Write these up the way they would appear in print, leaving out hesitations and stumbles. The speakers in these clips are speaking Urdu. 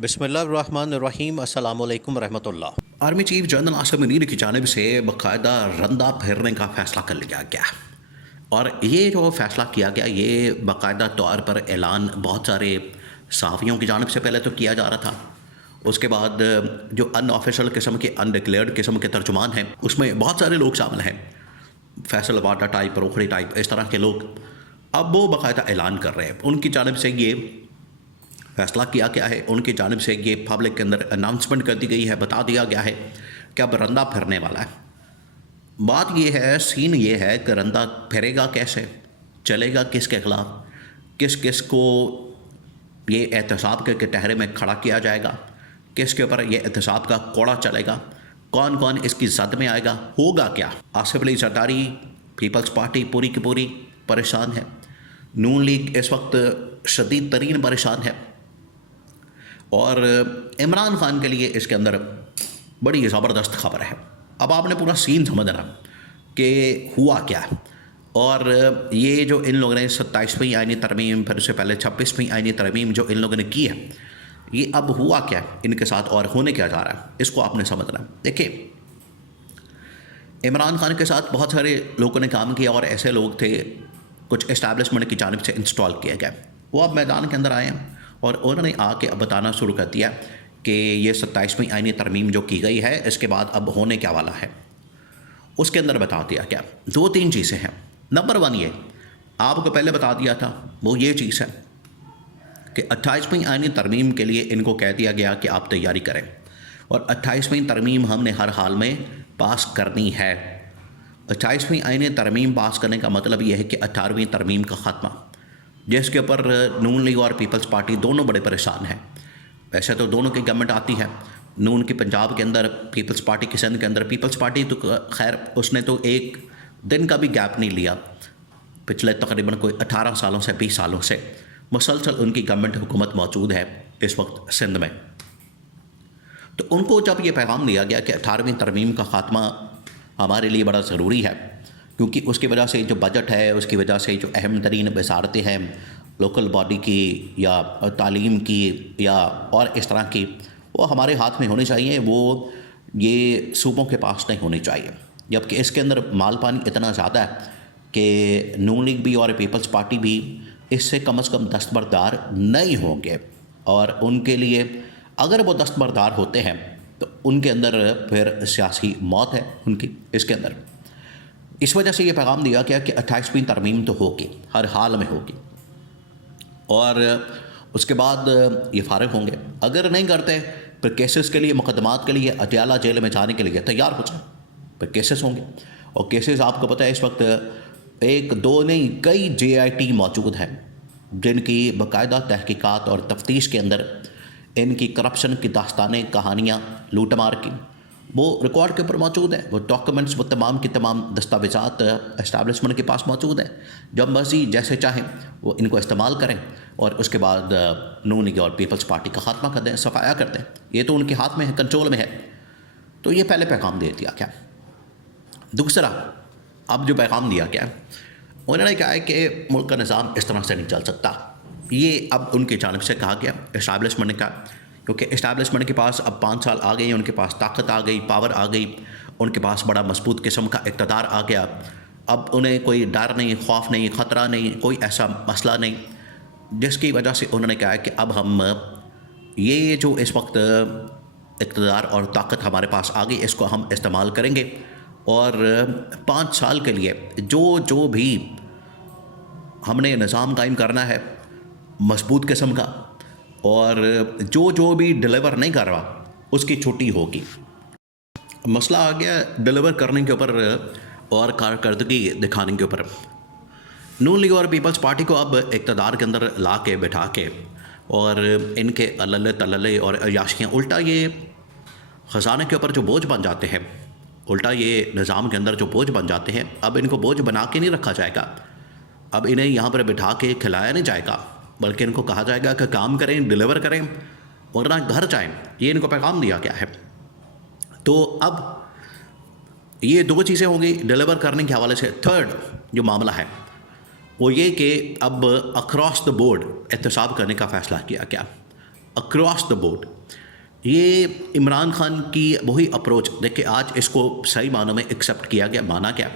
بسم اللہ الرحمن الرحیم۔ السلام علیکم ورحمۃ اللہ۔ Army chief general Asim Munir کی جانب سے باقاعدہ رندہ پھیرنے کا فیصلہ کر لیا گیا، اور یہ جو فیصلہ کیا گیا یہ باقاعدہ طور پر اعلان بہت سارے صحافیوں کی جانب سے پہلے تو کیا جا رہا تھا، اس کے بعد جو ان آفیشل قسم کے ان ڈکلیئرڈ قسم کے ترجمان ہیں اس میں بہت سارے لوگ شامل ہیں، فیصل واٹا ٹائپ، روکھڑی ٹائپ، اس طرح کے لوگ اب وہ باقاعدہ اعلان کر رہے ہیں۔ ان کی جانب سے یہ فیصلہ کیا گیا ہے، ان کی جانب سے یہ پبلک کے اندر اناؤنسمنٹ کر دی گئی ہے، بتا دیا گیا ہے کہ اب رندہ پھرنے والا ہے۔ بات یہ ہے، سین یہ ہے کہ رندہ پھرے گا کیسے، چلے گا کس کے خلاف، کس کس کو یہ احتساب کے کٹہرے میں کھڑا کیا جائے گا، کس کے اوپر یہ احتساب کا کوڑا چلے گا، کون کون اس کی زد میں آئے گا، ہوگا کیا۔ آصف علی زرداری، پیپلز پارٹی پوری کی پوری پریشان ہے، نون لیگ اس وقت شدید ترین پریشان ہے، اور عمران خان کے لیے اس کے اندر بڑی زبردست خبر ہے۔ اب آپ نے پورا سین سمجھنا کہ ہوا کیا ہے، اور یہ جو ان لوگوں نے 27ویں آئینی ترمیم، پھر اس سے پہلے 26ویں آئینی ترمیم جو ان لوگوں نے کی ہے، یہ اب ہوا کیا ہے ان کے ساتھ اور ہونے کیا جا رہا ہے، اس کو آپ نے سمجھنا ہے۔ دیکھیں، عمران خان کے ساتھ بہت سارے لوگوں نے کام کیا، اور ایسے لوگ تھے کچھ اسٹیبلشمنٹ کی جانب سے انسٹال کیے گئے، وہ اب میدان کے اندر آئے ہیں، اور انہوں نے آ کے اب بتانا شروع کر دیا کہ یہ 27ویں آئینی ترمیم جو کی گئی ہے اس کے بعد اب ہونے کیا والا ہے۔ اس کے اندر بتا دیا گیا 2-3 چیزیں ہیں۔ نمبر 1 یہ آپ کو پہلے بتا دیا تھا، وہ یہ چیز ہے کہ 28ویں آئینی ترمیم کے لیے ان کو کہہ دیا گیا کہ آپ تیاری کریں، اور 28ویں ترمیم ہم نے ہر حال میں پاس کرنی ہے۔ 28ویں آئینی ترمیم پاس کرنے کا مطلب یہ ہے کہ 18ویں ترمیم کا خاتمہ، جس کے اوپر نون لیگ اور پیپلز پارٹی دونوں بڑے پریشان ہیں۔ ویسے تو دونوں کی گورنمنٹ آتی ہے، نون کی پنجاب کے اندر، پیپلز پارٹی کی سندھ کے اندر۔ پیپلز پارٹی تو خیر اس نے تو ایک دن کا بھی گیپ نہیں لیا، پچھلے تقریباً کوئی 18 سالوں سے 20 سالوں سے مسلسل ان کی گورنمنٹ حکومت موجود ہے اس وقت سندھ میں۔ تو ان کو جب یہ پیغام دیا گیا کہ 18ویں ترمیم کا خاتمہ ہمارے لیے بڑا ضروری ہے، کیونکہ اس کی وجہ سے جو بجٹ ہے، اس کی وجہ سے جو اہم ترین وزارتیں ہیں لوکل باڈی کی یا تعلیم کی یا اور اس طرح کی، وہ ہمارے ہاتھ میں ہونی چاہیے، وہ یہ صوبوں کے پاس نہیں ہونی چاہیے۔ جبکہ اس کے اندر مال پانی اتنا زیادہ ہے کہ نون لیگ بھی اور پیپلز پارٹی بھی اس سے کم از کم دستبردار نہیں ہوں گے، اور ان کے لیے اگر وہ دستبردار ہوتے ہیں تو ان کے اندر پھر سیاسی موت ہے ان کی اس کے اندر۔ اس وجہ سے یہ پیغام دیا گیا کہ 28ویں ترمیم تو ہوگی، ہر حال میں ہوگی، اور اس کے بعد یہ فارغ ہوں گے۔ اگر نہیں کرتے پھر کیسز کے لیے، مقدمات کے لیے، اٹیالہ جیل میں جانے کے لیے تیار ہو جائیں، پھر کیسز ہوں گے۔ اور کیسز آپ کو پتہ ہے اس وقت 1-2 نہیں کئی JIT موجود ہیں جن کی باقاعدہ تحقیقات اور تفتیش کے اندر ان کی کرپشن کی داستانیں، کہانیاں، لوٹ مار کی، وہ ریکارڈ کے اوپر موجود ہیں، وہ ڈاکومنٹس، وہ تمام کی تمام دستاویزات اسٹیبلشمنٹ کے پاس موجود ہیں۔ جب مرضی جیسے چاہیں وہ ان کو استعمال کریں، اور اس کے بعد نون لیگ اور پیپلز پارٹی کا خاتمہ کر دیں، صفایا کر دیں۔ یہ تو ان کے ہاتھ میں ہے، کنٹرول میں ہے۔ تو یہ پہلے پیغام دے دیا گیا۔ دوسرا اب جو پیغام دیا گیا، انہوں نے کہا ہے کہ ملک کا نظام اس طرح سے نہیں چل سکتا۔ یہ اب ان کی جانب سے کہا گیا اسٹیبلشمنٹ نے کہا، کیونکہ اسٹیبلشمنٹ کے پاس اب 5 سال آ گئے، ان کے پاس طاقت آ گئی، پاور آ گئی، ان کے پاس بڑا مضبوط قسم کا اقتدار آ گیا۔ اب انہیں کوئی ڈر نہیں، خوف نہیں، خطرہ نہیں، کوئی ایسا مسئلہ نہیں، جس کی وجہ سے انہوں نے کہا ہے کہ اب ہم یہ جو اس وقت اقتدار اور طاقت ہمارے پاس آ گئی، اس کو ہم استعمال کریں گے، اور 5 سال کے لیے جو بھی ہم نے نظام قائم کرنا ہے مضبوط قسم کا، اور جو بھی ڈیلیور نہیں کر رہا اس کی چھٹی ہوگی۔ مسئلہ آ گیا ڈیلیور کرنے کے اوپر اور کارکردگی دکھانے کے اوپر۔ نون لیگ اور پیپلز پارٹی کو اب اقتدار کے اندر لا کے بٹھا کے، اور ان کے عللے تللے اور عیاشیاں، الٹا یہ خزانے کے اوپر جو بوجھ بن جاتے ہیں، الٹا یہ نظام کے اندر جو بوجھ بن جاتے ہیں، اب ان کو بوجھ بنا کے نہیں رکھا جائے گا، اب انہیں یہاں پر بٹھا کے کھلایا نہیں جائے گا، بلکہ ان کو کہا جائے گا کہ کام کریں، ڈیلیور کریں، ورنہ گھر جائیں۔ یہ ان کو پیغام دیا گیا ہے۔ تو اب یہ 2 چیزیں ہوں گی ڈیلیور کرنے کے حوالے سے۔ تھرڈ جو معاملہ ہے وہ یہ کہ اب اکراس دا بورڈ احتساب کرنے کا فیصلہ کیا گیا۔ Across the board. یہ عمران خان کی وہی اپروچ دیکھیں آج اس کو صحیح معنوں میں ایکسیپٹ کیا گیا, مانا گیا,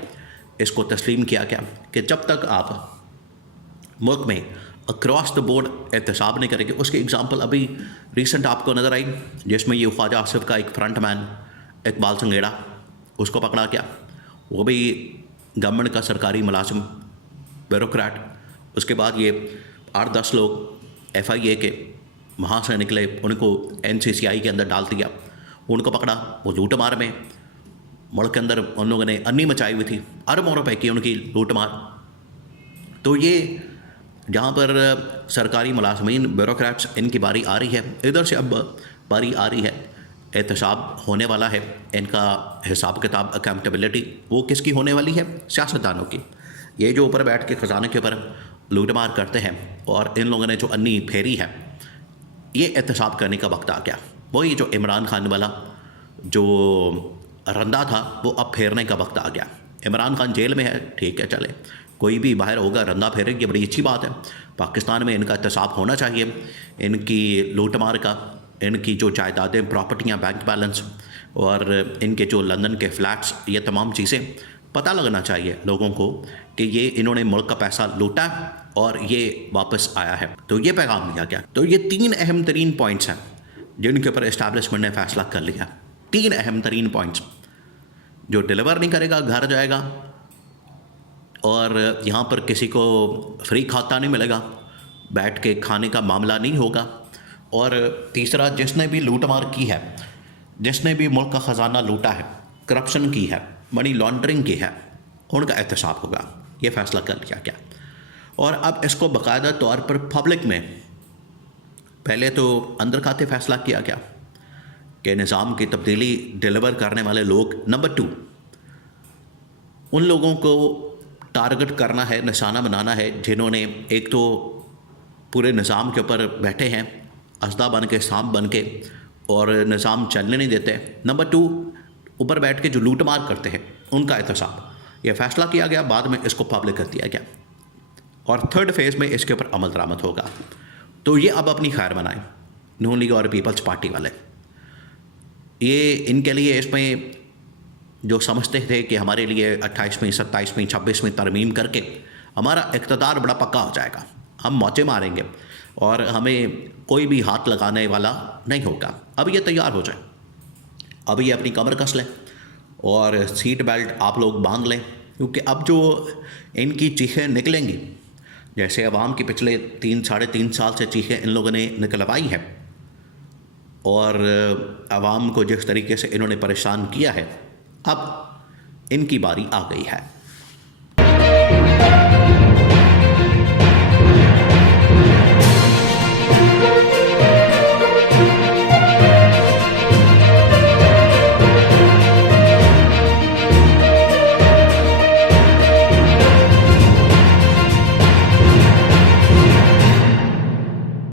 اس کو تسلیم کیا گیا کہ جب تک آپ ملک میں اکراس دا بورڈ احتساب نہیں کریں گے. اس کی اگزامپل ابھی ریسنٹ آپ کو نظر آئی جس میں یہ خواجہ آصف کا ایک فرنٹ مین اقبال سنگیڑا, اس کو پکڑا گیا, وہ بھی گورنمنٹ کا سرکاری ملازم بیوروکریٹ. اس کے بعد یہ 8-10 لوگ ایف آئی اے کے وہاں سے نکلے, ان کو این سی سی آئی کے اندر ڈال دیا, ان کو پکڑا, وہ لوٹ مار میں ملک کے اندر ان لوگوں نے انی مچائی ہوئی تھی, اربوں روپے کی ان کی لوٹ مار. تو یہ جہاں پر سرکاری ملازمین بیوروکریٹس ان کی باری آ رہی ہے, ادھر سے اب باری آ رہی ہے, احتساب ہونے والا ہے, ان کا حساب کتاب اکاؤنٹیبلٹی وہ کس کی ہونے والی ہے؟ سیاستدانوں کی. یہ جو اوپر بیٹھ کے خزانے کے اوپر لوٹ مار کرتے ہیں اور ان لوگوں نے جو انی پھیری ہے, یہ احتساب کرنے کا وقت آ گیا. وہی جو عمران خان والا جو رندہ تھا وہ اب پھیرنے کا وقت آ گیا. عمران خان جیل میں ہے, ٹھیک ہے, چلے, کوئی بھی باہر ہوگا رندہ پھیرے, یہ بڑی اچھی بات ہے. پاکستان میں ان کا احتساب ہونا چاہیے, ان کی لوٹ مار کا, ان کی جو جائیدادیں, پراپرٹیاں, بینک بیلنس اور ان کے جو لندن کے فلیٹس, یہ تمام چیزیں پتہ لگنا چاہیے لوگوں کو کہ یہ انہوں نے ملک کا پیسہ لوٹا اور یہ واپس آیا ہے. تو یہ پیغام دیا گیا. تو یہ 3 اہم ترین پوائنٹس ہیں جن کے اوپر اسٹیبلشمنٹ نے فیصلہ کر لیا. 3 اہم ترین پوائنٹس, جو ڈیلیور نہیں کرے گا گھر جائے گا, اور یہاں پر کسی کو فری کھاتا نہیں ملے گا, بیٹھ کے کھانے کا معاملہ نہیں ہوگا, اور تیسرا جس نے بھی لوٹ مار کی ہے, جس نے بھی ملک کا خزانہ لوٹا ہے, کرپشن کی ہے, منی لانڈرنگ کی ہے, ان کا احتساب ہوگا. یہ فیصلہ کر لیا گیا. اور اب اس کو باقاعدہ طور پر پبلک میں پہلے تو اندر کھاتے فیصلہ کیا گیا کہ نظام کی تبدیلی ڈیلیور کرنے والے لوگ, نمبر 2 ان لوگوں کو ٹارگٹ کرنا ہے, نشانہ بنانا ہے جنہوں نے ایک تو پورے نظام کے اوپر بیٹھے ہیں اسدہ بن کے, سانپ بن کے, اور نظام چلنے نہیں دیتے. نمبر 2 اوپر بیٹھ کے جو لوٹ مار کرتے ہیں ان کا احتساب. یہ فیصلہ کیا گیا, بعد میں اس کو پبلک کر دیا گیا, اور 3rd فیز میں اس کے اوپر عمل درآمد ہوگا. تو یہ اب اپنی خیر بنائیں نون لیگ اور پیپلز پارٹی والے. یہ ان کے لیے اس میں جو سمجھتے تھے کہ ہمارے لیے 28ویں 27ویں 26ویں ترمیم کر کے ہمارا اقتدار بڑا پکا ہو جائے گا, ہم موچے ماریں گے اور ہمیں کوئی بھی ہاتھ لگانے والا نہیں ہوگا. اب یہ تیار ہو جائے, اب یہ اپنی کمر کس لیں اور سیٹ بیلٹ آپ لوگ باندھ لیں, کیونکہ اب جو ان کی چیخیں نکلیں گی, جیسے عوام کی پچھلے 3-3.5 سال سے چیخیں ان لوگوں نے نکلوائی ہے, اور عوام کو جس طریقے سے انہوں نے پریشان کیا ہے, اب ان کی باری آ گئی ہے.